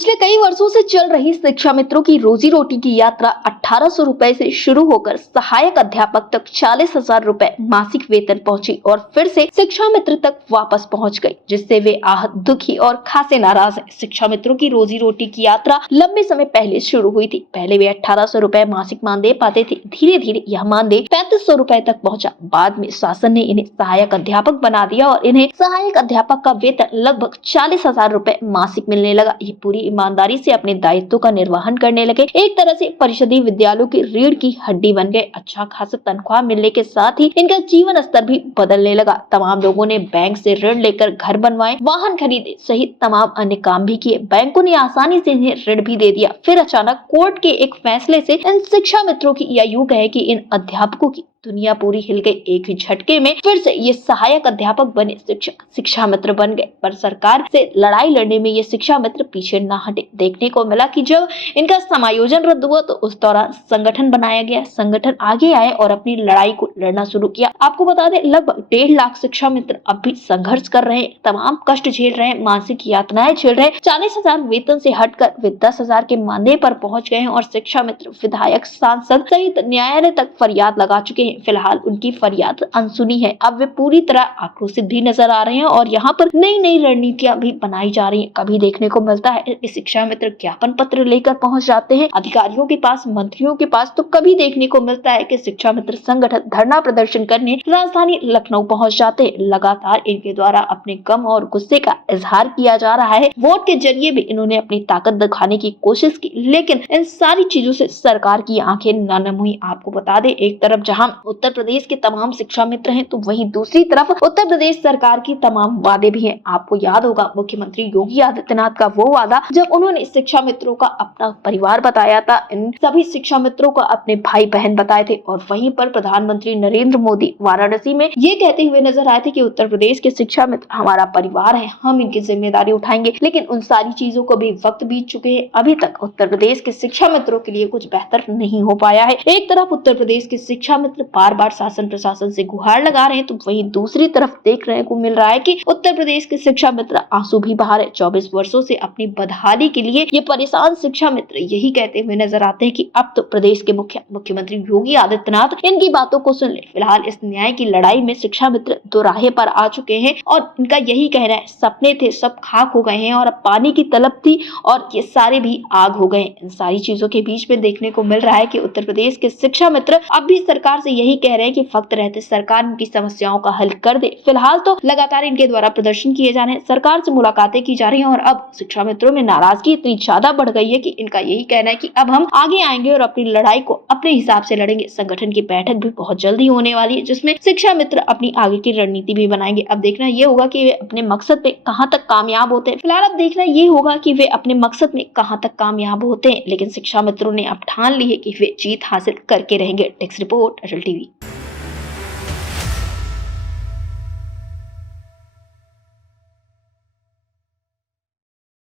पिछले कई वर्षों से चल रही शिक्षा मित्रों की रोजी रोटी की यात्रा 1800 रुपए से शुरू होकर सहायक अध्यापक तक 40,000 रुपए मासिक वेतन पहुंची और फिर से शिक्षा मित्र तक वापस पहुंच गई, जिससे वे आहत, दुखी और खासे नाराज हैं। शिक्षा मित्रों की रोजी रोटी की यात्रा लंबे समय पहले शुरू हुई थी। पहले वे 1800 रुपए मासिक मानदेय पाते थे। धीरे धीरे यह मानदेय 3500 रुपए तक पहुंचा। बाद में शासन ने इन्हें सहायक अध्यापक बना दिया और इन्हें सहायक अध्यापक का वेतन लगभग 40,000 रुपए मासिक मिलने लगा। ये पूरी ईमानदारी से अपने दायित्व का निर्वहन करने लगे। एक तरह से परिषदीय विद्यालयों की रीढ़ की हड्डी बन गए। अच्छा खासा तनख्वाह मिलने के साथ ही इनका जीवन स्तर भी बदलने लगा। तमाम लोगों ने बैंक से ऋण लेकर घर बनवाए, वाहन खरीदे सहित तमाम अन्य काम भी किए। बैंकों ने आसानी से इन्हें ऋण भी दे दिया। फिर अचानक कोर्ट के एक फैसले से इन शिक्षा मित्रों की, या यूं कहे कि इन अध्यापकों की दुनिया पूरी हिल गई। एक ही झटके में फिर से ये सहायक अध्यापक बने शिक्षक, शिक्षा मित्र बन गए। पर सरकार से लड़ाई लड़ने में ये शिक्षा मित्र पीछे न हटे। देखने को मिला कि जब इनका समायोजन रद्द हुआ तो उस दौरान संगठन बनाया गया। संगठन आगे आए और अपनी लड़ाई को लड़ना शुरू किया। आपको बता दें, लगभग 1.5 लाख शिक्षा मित्र अब भी संघर्ष कर रहे हैं, तमाम कष्ट झेल रहे हैं, मानसिक यातनाएं झेल रहे हैं। 40,000 वेतन से हटकर वे 10,000 के मानदेय पर पहुंच गए हैं और शिक्षा मित्र विधायक, सांसद सहित न्यायालय तक फरियाद लगा चुके हैं। फिलहाल उनकी फरियाद अनसुनी है। अब वे पूरी तरह आक्रोशित भी नजर आ रहे हैं और यहाँ पर नई नई रणनीतियां भी बनाई जा रही हैं। कभी देखने को मिलता है कि शिक्षा मित्र ज्ञापन पत्र लेकर पहुंच जाते हैं अधिकारियों के पास, मंत्रियों के पास, तो कभी देखने को मिलता है कि शिक्षा मित्र संगठन धरना प्रदर्शन करने राजधानी लखनऊ पहुंच जाते हैं। लगातार इनके द्वारा अपने गम और गुस्से का इजहार किया जा रहा है। वोट के जरिए भी इन्होंने अपनी ताकत दिखाने की कोशिश की, लेकिन इन सारी चीजों से सरकार की आंखें नम हुई। आपको बता दें, एक तरफ जहां उत्तर प्रदेश के तमाम शिक्षा मित्र हैं, तो वहीं दूसरी तरफ उत्तर प्रदेश सरकार की तमाम वादे भी हैं। आपको याद होगा मुख्यमंत्री योगी आदित्यनाथ का वो वादा जब उन्होंने शिक्षा मित्रों का अपना परिवार बताया था, इन सभी शिक्षा मित्रों को अपने भाई बहन बताए थे। और वहीं पर प्रधानमंत्री नरेंद्र मोदी वाराणसी में ये कहते हुए नजर आए थे कि उत्तर प्रदेश के शिक्षा मित्र हमारा परिवार है, हम इनकी जिम्मेदारी उठाएंगे। लेकिन उन सारी चीजों को भी वक्त बीत चुके हैं। अभी तक उत्तर प्रदेश के शिक्षा मित्रों के लिए कुछ बेहतर नहीं हो पाया है। एक तरफ उत्तर प्रदेश के शिक्षा मित्र बार बार शासन प्रशासन से गुहार लगा रहे हैं, तो वहीं दूसरी तरफ देखने को मिल रहा है कि उत्तर प्रदेश के शिक्षा मित्र आंसू भी बहा रहे। 24 वर्षों से अपनी बदहाली के लिए ये परेशान शिक्षा मित्र यही कहते हुए नजर आते हैं कि अब तो प्रदेश के मुख्यमंत्री योगी आदित्यनाथ इनकी बातों को सुन ले। फिलहाल इस न्याय की लड़ाई में शिक्षा मित्र दोराहे पर आ चुके हैं और इनका यही कहना है, सपने थे सब खाक हो गए हैं और अब पानी की तलब थी और ये सारे भी आग हो गए। इन सारी चीजों के बीच में देखने को मिल रहा है कि उत्तर प्रदेश के शिक्षा मित्र अब भी सरकार से यही कह रहे हैं कि वक्त रहते सरकार इनकी समस्याओं का हल कर दे। फिलहाल तो लगातार इनके द्वारा प्रदर्शन किए जा रहे हैं, सरकार से मुलाकातें की जा रही हैं और अब शिक्षा मित्रों में नाराजगी इतनी ज्यादा बढ़ गई है कि इनका यही कहना है कि अब हम आगे आएंगे और अपनी लड़ाई को अपने हिसाब से लड़ेंगे। संगठन की बैठक भी बहुत जल्दी होने वाली है, जिसमें शिक्षा मित्र अपनी आगे की रणनीति भी बनाएंगे। अब देखना ये होगा कि वे अपने मकसद में कहां तक कामयाब होते हैं। फिलहाल अब देखना ये होगा कि वे अपने मकसद में कहां तक कामयाब होते हैं। लेकिन शिक्षा मित्रों ने अब ठान ली है कि वे जीत हासिल करके रहेंगे। टेक्स्ट रिपोर्ट, अटल टीवी।